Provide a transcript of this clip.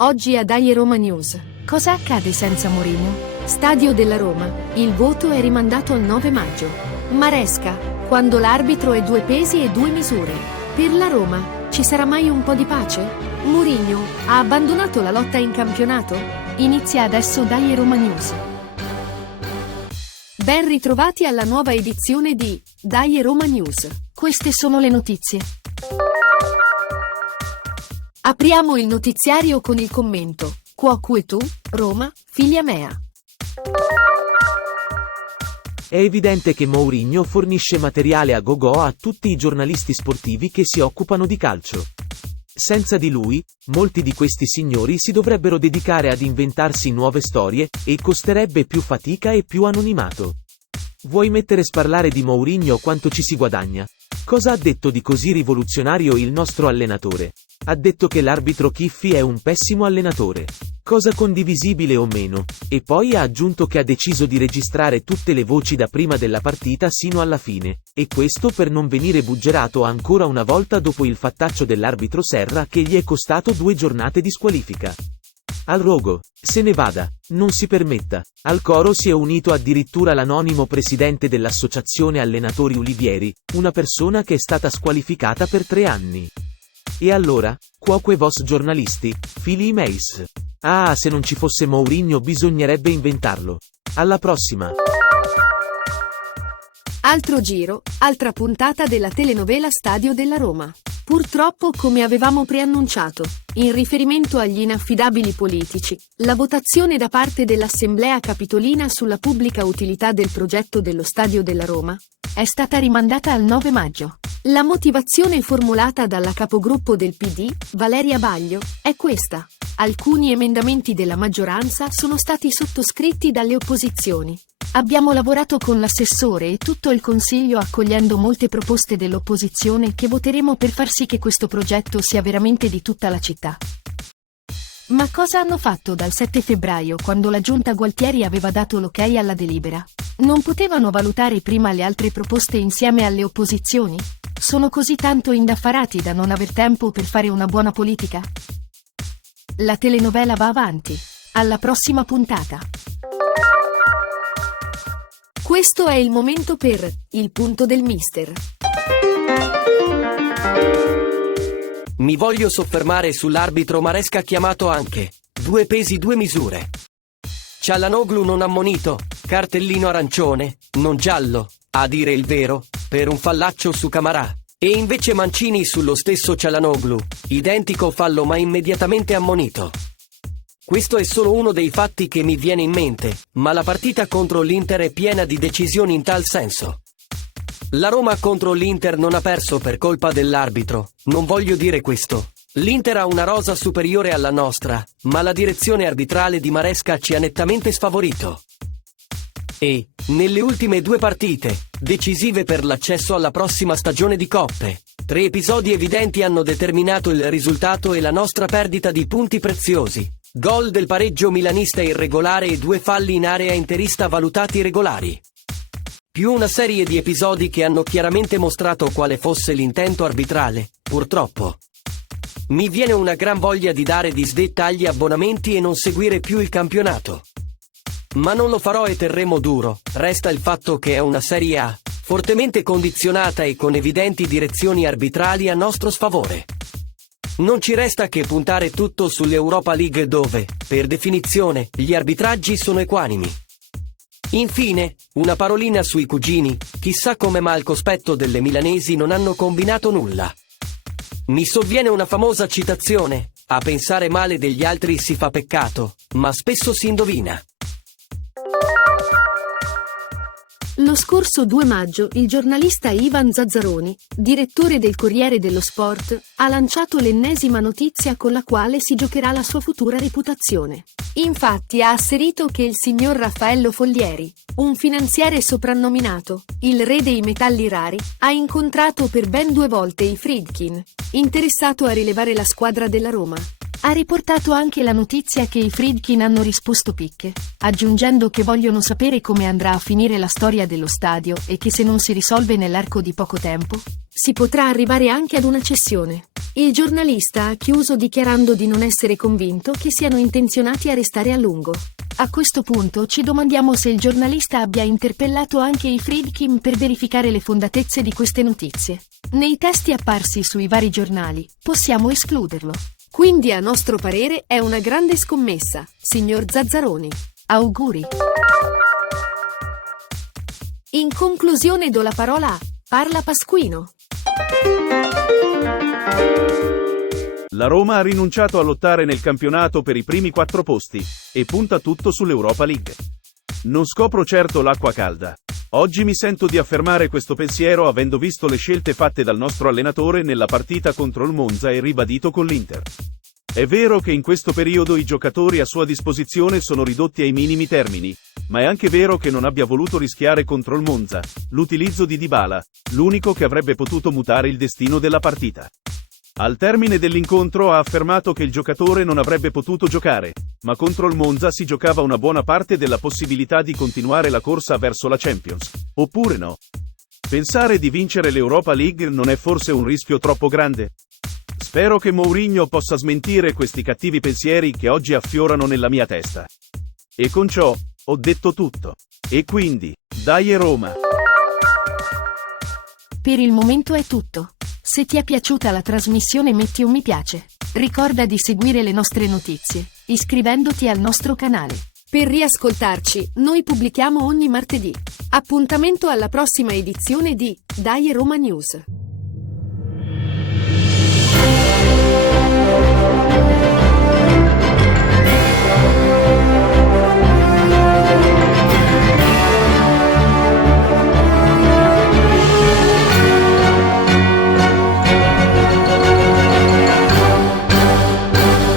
Oggi a Dai Roma News. Cosa accade senza Mourinho? Stadio della Roma. Il voto è rimandato al 9 maggio. Maresca. Quando l'arbitro è due pesi e due misure. Per la Roma, ci sarà mai un po' di pace? Mourinho ha abbandonato la lotta in campionato? Inizia adesso Dai Roma News. Ben ritrovati alla nuova edizione di Dai Roma News. Queste sono le notizie. Apriamo il notiziario con il commento: Cuocu e tu, Roma, figlia mea. È evidente che Mourinho fornisce materiale a gogò a tutti i giornalisti sportivi che si occupano di calcio. Senza di lui, molti di questi signori si dovrebbero dedicare ad inventarsi nuove storie, e costerebbe più fatica e più anonimato. Vuoi mettere sparlare di Mourinho quanto ci si guadagna? Cosa ha detto di così rivoluzionario il nostro allenatore? Ha detto che l'arbitro Chiffi è un pessimo allenatore. Cosa condivisibile o meno, e poi ha aggiunto che ha deciso di registrare tutte le voci da prima della partita sino alla fine, e questo per non venire buggerato ancora una volta dopo il fattaccio dell'arbitro Serra che gli è costato 2 giornate di squalifica. Al rogo, se ne vada, non si permetta. Al coro si è unito addirittura l'anonimo presidente dell'associazione allenatori Ulivieri, una persona che è stata squalificata per 3 anni. E allora, cuoque vos giornalisti, fili meis. Ah, se non ci fosse Mourinho bisognerebbe inventarlo. Alla prossima. Altro giro, altra puntata della telenovela Stadio della Roma. Purtroppo, come avevamo preannunciato, in riferimento agli inaffidabili politici, la votazione da parte dell'Assemblea Capitolina sulla pubblica utilità del progetto dello Stadio della Roma è stata rimandata al 9 maggio. La motivazione formulata dalla capogruppo del PD, Valeria Baglio, è questa: alcuni emendamenti della maggioranza sono stati sottoscritti dalle opposizioni. Abbiamo lavorato con l'assessore e tutto il Consiglio accogliendo molte proposte dell'opposizione che voteremo per far sì che questo progetto sia veramente di tutta la città. Ma cosa hanno fatto dal 7 febbraio quando la giunta Gualtieri aveva dato l'ok alla delibera? Non potevano valutare prima le altre proposte insieme alle opposizioni? Sono così tanto indaffarati da non aver tempo per fare una buona politica? La telenovela va avanti. Alla prossima puntata. Questo è il momento per il punto del mister. Mi voglio soffermare sull'arbitro Maresca, chiamato anche due pesi due misure. Çalhanoğlu non ammonito, cartellino arancione, non giallo, a dire il vero, per un fallaccio su Camarà. E invece Mancini sullo stesso Çalhanoğlu, identico fallo ma immediatamente ammonito. Questo è solo uno dei fatti che mi viene in mente, ma la partita contro l'Inter è piena di decisioni in tal senso. La Roma contro l'Inter non ha perso per colpa dell'arbitro, non voglio dire questo. L'Inter ha una rosa superiore alla nostra, ma la direzione arbitrale di Maresca ci ha nettamente sfavorito. E, nelle ultime 2 partite, decisive per l'accesso alla prossima stagione di coppe, 3 episodi evidenti hanno determinato il risultato e la nostra perdita di punti preziosi. Gol del pareggio milanista irregolare e 2 falli in area interista valutati regolari. Più una serie di episodi che hanno chiaramente mostrato quale fosse l'intento arbitrale, purtroppo. Mi viene una gran voglia di dare disdetta agli abbonamenti e non seguire più il campionato. Ma non lo farò e terremo duro, resta il fatto che è una Serie A, fortemente condizionata e con evidenti direzioni arbitrali a nostro sfavore. Non ci resta che puntare tutto sull'Europa League dove, per definizione, gli arbitraggi sono equanimi. Infine, una parolina sui cugini, chissà come mai al cospetto delle milanesi non hanno combinato nulla. Mi sovviene una famosa citazione: a pensare male degli altri si fa peccato, ma spesso si indovina. Lo scorso 2 maggio il giornalista Ivan Zazzaroni, direttore del Corriere dello Sport, ha lanciato l'ennesima notizia con la quale si giocherà la sua futura reputazione. Infatti ha asserito che il signor Raffaello Follieri, un finanziere soprannominato il re dei metalli rari, ha incontrato per ben 2 volte i Friedkin, interessato a rilevare la squadra della Roma. Ha riportato anche la notizia che i Friedkin hanno risposto picche, aggiungendo che vogliono sapere come andrà a finire la storia dello stadio e che se non si risolve nell'arco di poco tempo, si potrà arrivare anche ad una cessione. Il giornalista ha chiuso dichiarando di non essere convinto che siano intenzionati a restare a lungo. A questo punto ci domandiamo se il giornalista abbia interpellato anche i Friedkin per verificare le fondatezze di queste notizie. Nei testi apparsi sui vari giornali, possiamo escluderlo. Quindi a nostro parere è una grande scommessa, signor Zazzaroni. Auguri. In conclusione do la parola a Parla Pasquino. La Roma ha rinunciato a lottare nel campionato per i primi 4 posti e punta tutto sull'Europa League. Non scopro certo l'acqua calda. Oggi mi sento di affermare questo pensiero avendo visto le scelte fatte dal nostro allenatore nella partita contro il Monza e ribadito con l'Inter. È vero che in questo periodo i giocatori a sua disposizione sono ridotti ai minimi termini, ma è anche vero che non abbia voluto rischiare contro il Monza l'utilizzo di Dybala, l'unico che avrebbe potuto mutare il destino della partita. Al termine dell'incontro ha affermato che il giocatore non avrebbe potuto giocare, ma contro il Monza si giocava una buona parte della possibilità di continuare la corsa verso la Champions. Oppure no? Pensare di vincere l'Europa League non è forse un rischio troppo grande? Spero che Mourinho possa smentire questi cattivi pensieri che oggi affiorano nella mia testa. E con ciò, ho detto tutto. E quindi, dai Roma! Per il momento è tutto. Se ti è piaciuta la trasmissione metti un mi piace. Ricorda di seguire le nostre notizie, iscrivendoti al nostro canale. Per riascoltarci, noi pubblichiamo ogni martedì. Appuntamento alla prossima edizione di Dai Roma News.